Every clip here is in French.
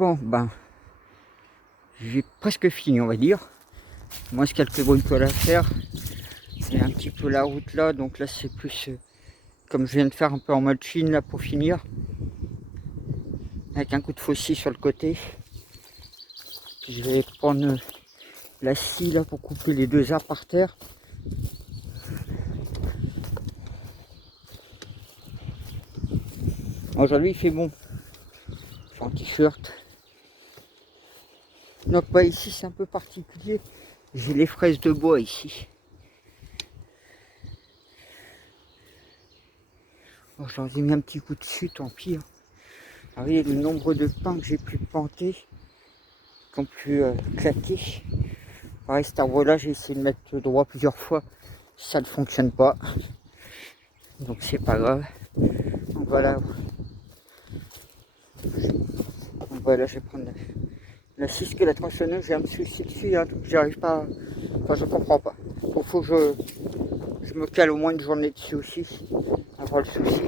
Bon, ben, j'ai presque fini, on va dire. Il me reste quelques bricoles à faire. Il y a un petit peu la route là, donc là c'est plus comme je viens de faire un peu en mode Chine là pour finir. Avec un coup de faucille sur le côté. Puis je vais prendre la scie là pour couper les deux arbres par terre. Aujourd'hui il fait bon. Je suis en t-shirt. Donc bah ici c'est un peu particulier. J'ai les fraises de bois ici. Bon, j'en ai mis un petit coup dessus, tant pis. Hein. Vous voyez le nombre de pins que j'ai pu planter, qui ont pu claquer. Pareil, cet arbre-là, j'ai essayé de mettre droit plusieurs fois. Ça ne fonctionne pas. Donc c'est pas grave. Donc voilà. Donc voilà, je vais prendre la scie que la tronçonneuse, j'ai un souci dessus, hein, donc j'arrive pas. Enfin, je comprends pas. Faut que je me cale au moins une journée dessus aussi. Avoir le souci.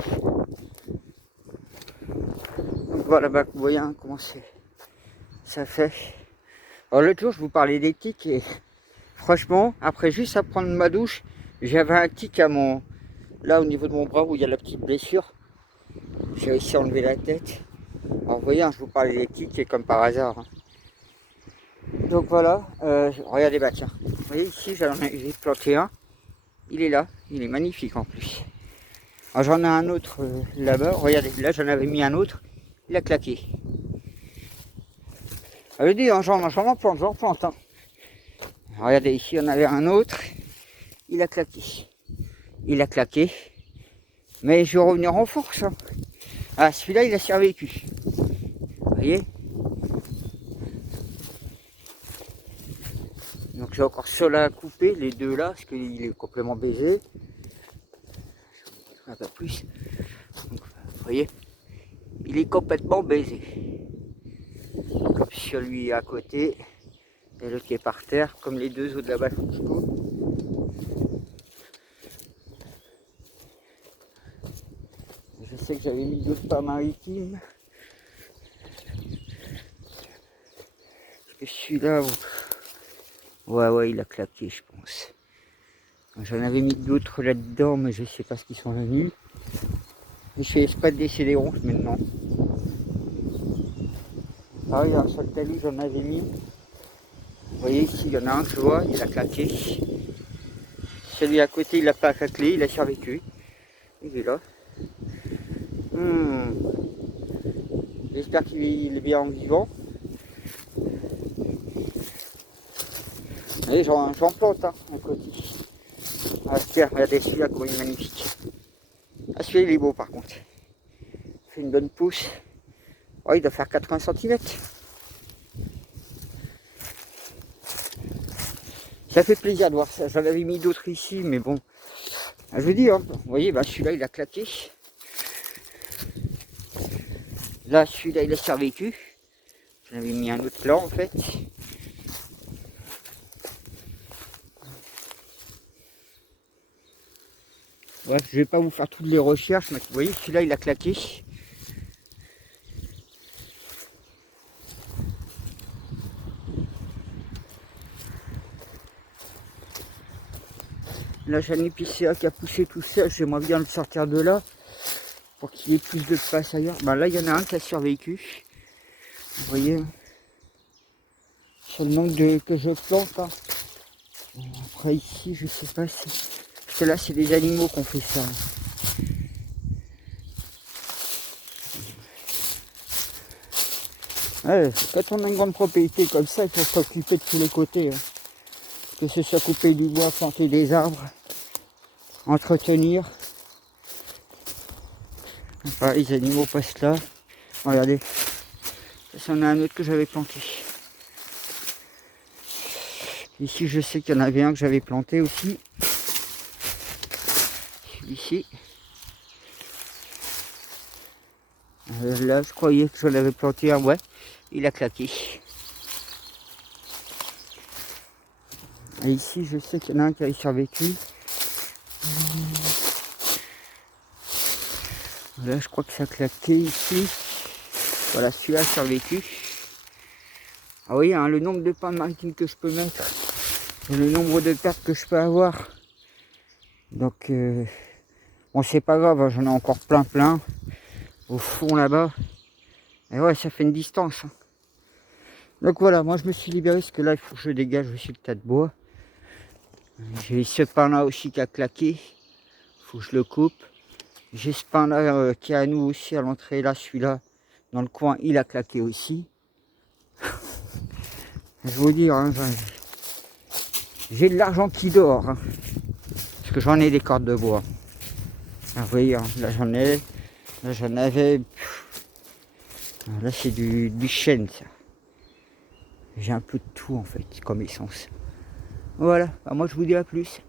Donc voilà, bah, vous voyez hein, comment ça fait. Alors l'autre jour, je vous parlais des tics et franchement, après juste à prendre ma douche, j'avais un tic à là au niveau de mon bras où il y a la petite blessure. J'ai réussi à enlever la tête. Alors vous voyez, hein, je vous parlais des tics et comme par hasard. Hein. Donc voilà, regardez, bah tiens, vous voyez ici, j'ai planté un. Il est là, il est magnifique en plus. Alors j'en ai un autre là-bas, regardez, là j'en avais mis un autre, il a claqué. Je dis, hein, j'en plante. Hein. Regardez, ici, on avait un autre. Il a claqué. Mais je vais revenir en force. Hein. Ah, celui-là, il a survécu. Vous voyez? Donc, j'ai encore ceux-là à couper, les deux là, parce qu'il est complètement baisé. Un peu plus. Donc, vous voyez? Il est complètement baisé. Comme celui à côté. Et l'autre qui est par terre, comme les deux autres là-bas. Je sais que j'avais mis d'autres pas maritimes. Parce que celui-là, ouais, il a claqué, je pense. J'en avais mis d'autres là-dedans, mais je sais pas ce qu'ils sont venus. Et je fais exprès de laisser les ronces maintenant. Ah oui, sur le talus, j'en avais mis. Vous voyez ici, il y en a un que je vois, il a claqué. Celui à côté, il n'a pas claqué, il a survécu. Il est là. J'espère qu'il est bien en vivant. Et j'en plante hein, à côté. Ah tiens, regardez celui-là comment il est magnifique. Ah celui-là il est beau par contre. Il fait une bonne pousse. Oh, il doit faire 80 cm. Ça fait plaisir de voir ça. J'en avais mis d'autres ici, mais bon. Je vous dis, hein, vous voyez, bah, celui-là il a claqué. Là, celui-là il a survécu. J'en avais mis un autre là en fait. Bref, je vais pas vous faire toutes les recherches, mais vous voyez, celui-là il a claqué. Là, j'ai un épicéa qui a poussé tout seul. J'aimerais bien le sortir de là pour qu'il y ait plus de place ailleurs. Ben là, il y en a un qui a survécu. Vous voyez, c'est le nombre que je plante. Hein. Après, ici, je sais pas si. Parce que là, c'est des animaux qui ont fait ça. Ouais, quand on a une grande propriété comme ça, il faut s'occuper de tous les côtés. Hein. Que ce soit couper du bois, planter des arbres, entretenir. Enfin, les animaux passent là. Regardez. Ça, en a un autre que j'avais planté. Ici, je sais qu'il y en avait un que j'avais planté aussi. Ici. Là, je croyais que j'en avais planté un, ouais. Il a claqué. Et ici, je sais qu'il y en a un qui avait survécu. Là, je crois que ça a claqué ici. Voilà, celui-là a survécu. Ah oui, hein, le nombre de pannes maritimes que je peux mettre, et le nombre de pertes que je peux avoir. Donc, bon, c'est pas grave, hein, j'en ai encore plein, au fond là-bas. Et ouais, ça fait une distance. Hein. Donc voilà, moi je me suis libéré parce que là, il faut que je dégage aussi le tas de bois. J'ai ce pain-là aussi qui a claqué. Il faut que je le coupe. J'ai ce pain-là qui est à nous aussi à l'entrée. Là, celui-là, dans le coin, il a claqué aussi. Je vous dire, hein, j'ai de l'argent qui dort. Hein, parce que j'en ai des cordes de bois. Ah, vous voyez, hein, là j'en ai. Là j'en avais. Là c'est du chêne ça. J'ai un peu de tout en fait, comme essence. Voilà, bah, moi je vous dis à plus.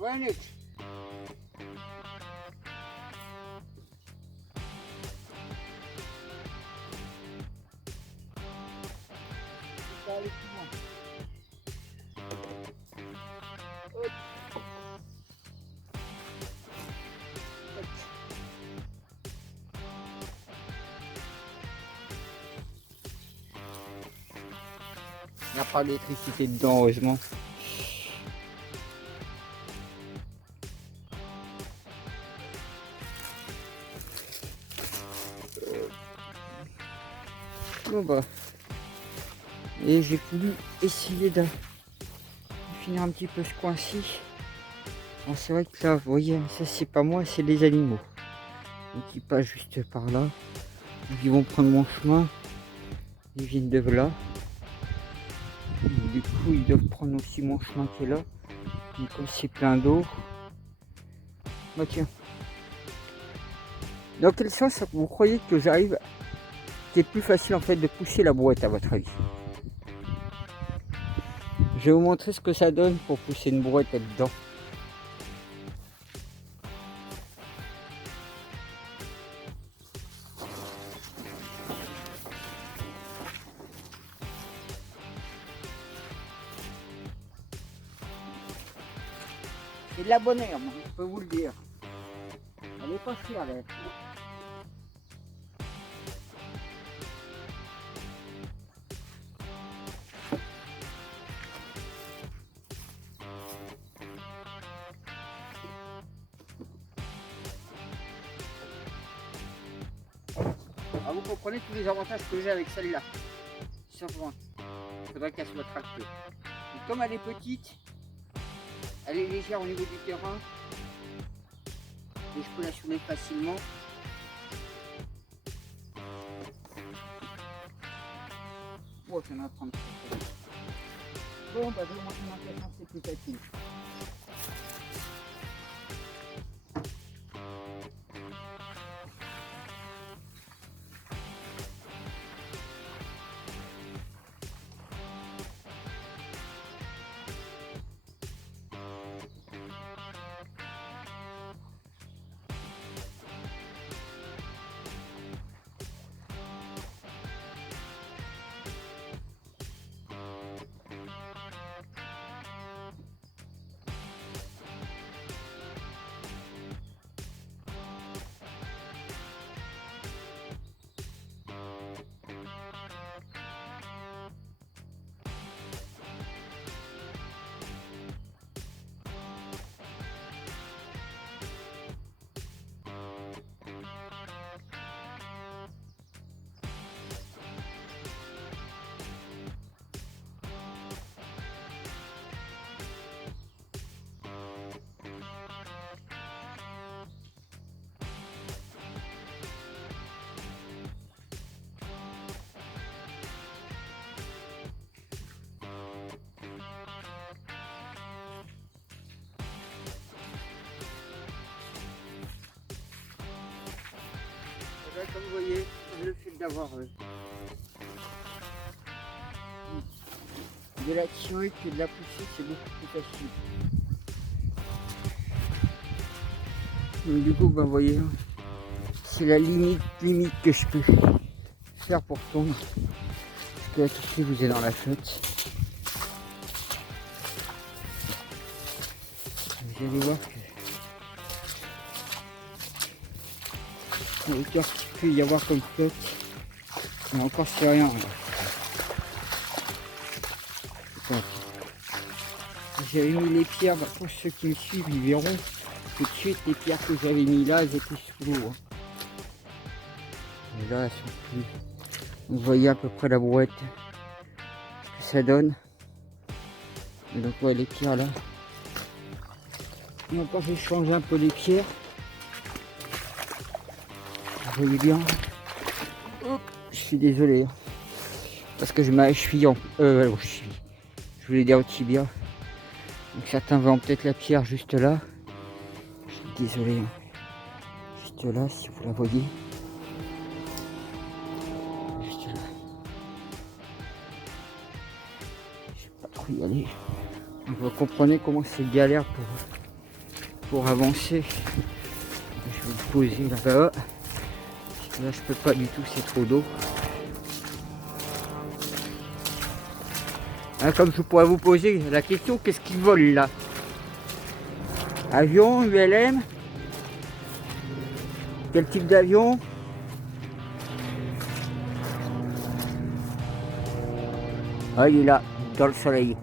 Ouais, Nick. Il n'y a pas d'électricité dedans, heureusement. Bon bah. Et j'ai voulu essayer de finir un petit peu ce coin-ci. Bon, c'est vrai que là, vous voyez, ça c'est pas moi, c'est les animaux. Donc ils passent juste par là. Donc, ils vont prendre mon chemin. Ils viennent de là. Donc, du coup, ils doivent prendre aussi mon chemin qui est là. Donc comme c'est plein d'eau. Bah tiens. Dans quel sens vous croyez que j'arrive, c'est plus facile en fait de pousser la brouette à votre avis? Je vais vous montrer ce que ça donne pour pousser une brouette là-dedans. C'est de la bonne herbe, je peux vous le dire. Elle n'est pas chère, elle. Ah, vous comprenez tous les avantages que j'ai avec celle-là. Simplement, il faudrait qu'elle soit tractée. Et comme elle est petite, elle est légère au niveau du terrain. Et je peux la soulever facilement. Oh, ça va prendre. Bon, bah je vais vous montrer ma façon, c'est plus facile. Là, comme vous voyez, le fait d'avoir de l'action et que de la pousser, c'est beaucoup plus facile. Donc, du coup, ben, vous voyez, c'est la limite que je peux faire pour tomber. Parce que là, tout de suite, vous êtes dans la flotte. Vous allez voir que la hauteur qu'il peut y avoir comme flotte, mais encore c'est rien. Là. J'avais mis les pierres, bah, pour ceux qui me suivent, ils verront tout de suite les pierres que j'avais mis là, elles étaient sous l'eau. Hein. Et là, elles sont plus. Vous voyez à peu près la brouette, ce que ça donne. Et donc, ouais, les pierres là. Et encore, j'ai changé un peu les pierres. Vous voyez bien. Hop, je suis désolé. Hein, parce que je mets la cheville en. Cheville. Je voulais dire au tibia. Donc certains verront peut-être la pierre juste là. Je suis désolé. Hein. Juste là, si vous la voyez. Juste là. Je sais pas trop y aller. Donc vous comprenez comment c'est galère pour avancer. Je vais me poser là-bas. Parce que là je peux pas du tout, c'est trop d'eau. Hein, comme je pourrais vous poser la question, qu'est-ce qui vole là? Avion, ULM? Quel type d'avion? Ah, il est là, dans le soleil.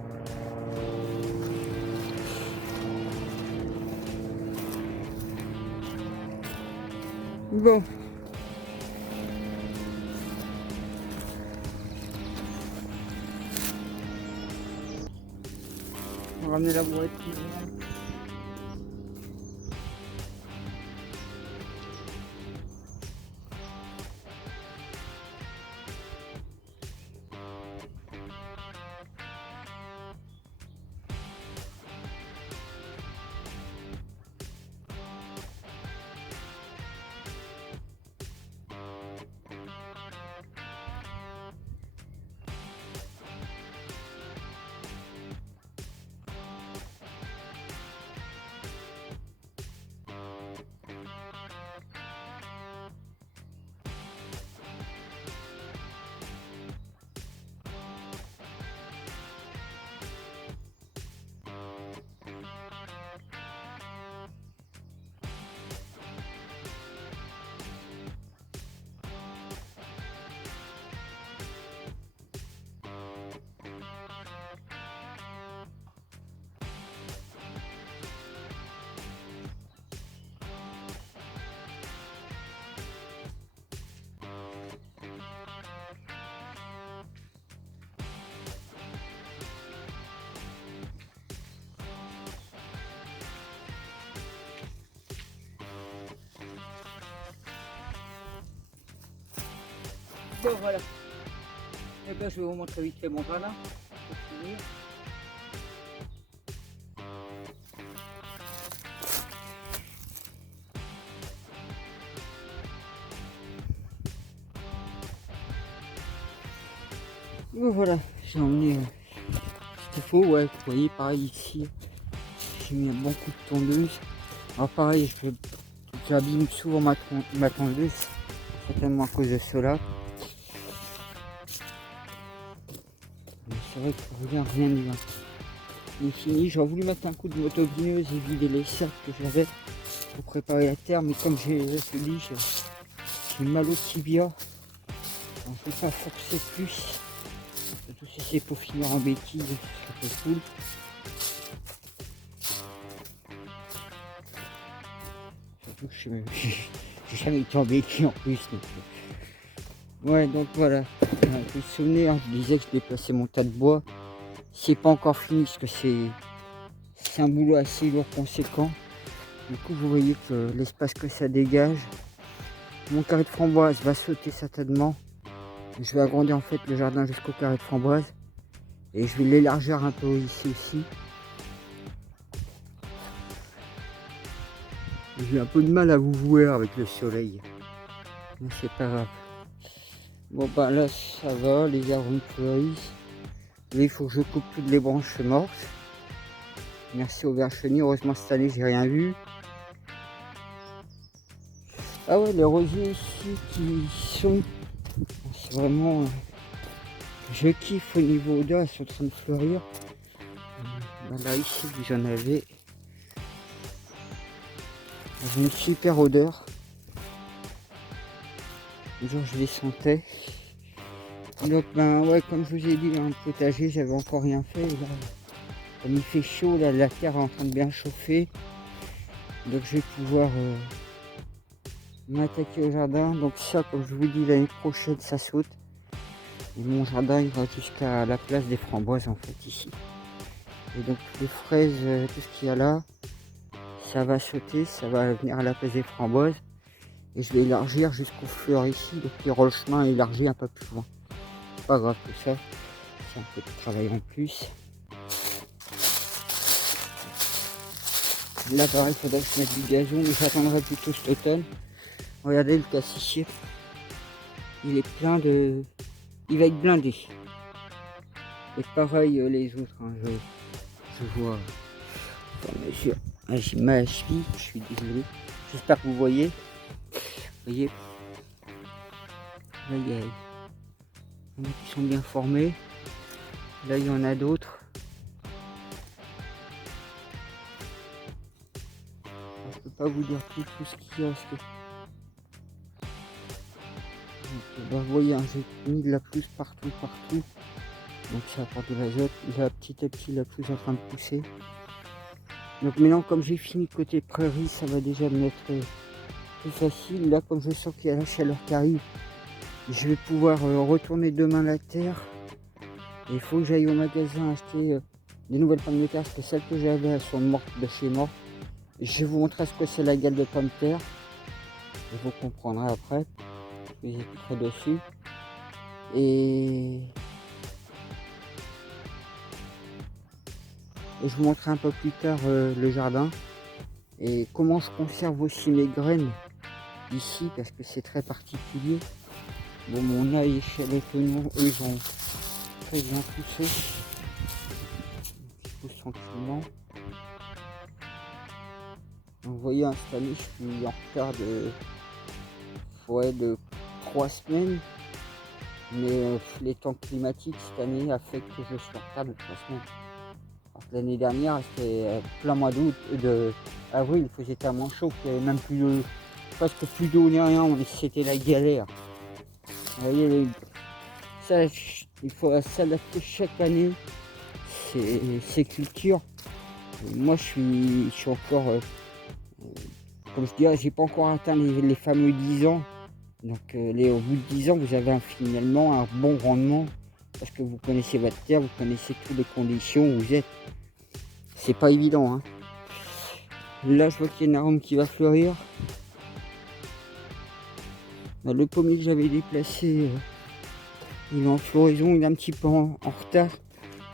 Bon. On va ramener la brouette. Bon voilà. Et bien, je vais vous montrer vite fait mon jardin. Pour finir. Bon, voilà, j'ai emmené ce qu'il faut, ouais, vous voyez pareil ici, j'ai mis un bon coup de tondeuse. Alors pareil, j'abîme souvent ma tondeuse, certainement à cause de cela. Mais c'est vrai que rien n'est fini. J'aurais voulu mettre un coup de motovineuse et vider les cercles que j'avais pour préparer la terre, mais comme j'ai mal au tibia, on ne peut pas forcer plus. Surtout si c'est pour finir en béquille, ça serait cool. Surtout que j'ai jamais été en béquille en plus. Ouais, donc voilà. Vous vous souvenez, hein, je disais que je déplaçais mon tas de bois. C'est pas encore fini parce que c'est un boulot assez lourd, conséquent. Du coup, vous voyez que l'espace que ça dégage, mon carré de framboise va sauter certainement. Je vais agrandir en fait le jardin jusqu'au carré de framboise. Et je vais l'élargir un peu ici aussi. J'ai un peu de mal à vous voir avec le soleil. Mais c'est pas grave. Bon bah là ça va, les arbres fleurissent. Là il faut que je coupe toutes les branches mortes. Merci au ver chenille, heureusement cette année j'ai rien vu. Ah ouais, les rosiers ici qui sont... C'est vraiment... Je kiffe au niveau odeur, ils sont en train de fleurir. Bah là ici vous en avez. J'ai une super odeur. Genre je les sentais. Donc ben ouais, comme je vous ai dit, dans le potager j'avais encore rien fait. Là, comme il fait chaud, là, la terre est en train de bien chauffer. Donc je vais pouvoir m'attaquer au jardin. Donc ça, comme je vous dis, l'année prochaine ça saute. Et mon jardin il va jusqu'à la place des framboises en fait ici. Et donc les fraises, tout ce qu'il y a là, ça va sauter, ça va venir à la place des framboises. Et je vais élargir jusqu'aux fleurs ici. Donc il y aura le chemin élargi un peu plus loin. Pas grave tout ça, c'est un peu de travail en plus. Là pareil, il faudrait que je mette du gazon, mais j'attendrai plutôt cet automne. Regardez le cassissier, il est plein de... Il va être blindé. Et pareil les autres, hein, je vois. Attends, monsieur. Ah, j'ai mal à la cheville, je suis désolé. J'espère que vous voyez. Vous voyez, là il y en a qui sont bien formés. Là il y en a d'autres. Je peux pas vous dire tout ce qu'il y a. Vous voyez, hein, j'ai mis de la pelouse partout. Donc ça apporte de l'azote. Là petit à petit la pelouse est en train de pousser. Donc maintenant comme j'ai fini côté prairie, ça va déjà me mettre plus facile. Là comme je sens qu'il y a la chaleur qui arrive, je vais pouvoir retourner demain la terre. Et il faut que j'aille au magasin acheter des nouvelles pommes de terre parce que celles que j'avais elles sont mortes de chez moi. Je vais vous montrer ce que c'est la gale de pommes de terre. Et vous comprendrez après. Je vais très dessus. Et je vous montrerai un peu plus tard le jardin. Et comment je conserve aussi mes graines ici parce que c'est très particulier. Bon, mon œil chez les oignons, eux, ils ont très bien poussé. Ils poussent tranquillement. Donc, vous voyez, cette année, je suis en retard de 3 semaines. Mais les temps climatiques cette année a fait que je suis en retard de 3 semaines. L'année dernière, c'était plein mois d'août, avril, il faisait tellement chaud qu'il n'y avait même presque plus d'eau ni rien, c'était la galère. Vous voyez, ça, il faut s'adapter chaque année, ces cultures. Moi, je suis encore, comme je dirais, j'ai pas encore atteint les fameux 10 ans. Donc, au bout de 10 ans, vous avez finalement un bon rendement parce que vous connaissez votre terre, vous connaissez toutes les conditions où vous êtes. C'est pas évident, hein. Là, je vois qu'il y a un arôme qui va fleurir. Le pommier que j'avais déplacé, il est en floraison, il est un petit peu en retard.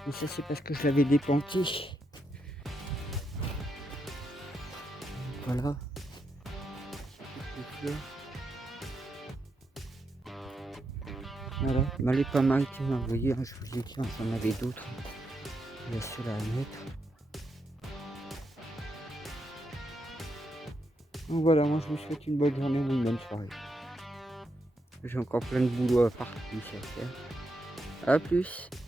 Mais ça, c'est parce que je l'avais déplanté. Voilà. Voilà, mais elle est pas mal, vous voyez, je vous ai dit, j'en avais d'autres. Il y a celle-là à mettre. Donc voilà, moi je vous souhaite une bonne journée ou une bonne soirée. J'ai encore plein de boulot à partir ici à faire. A plus.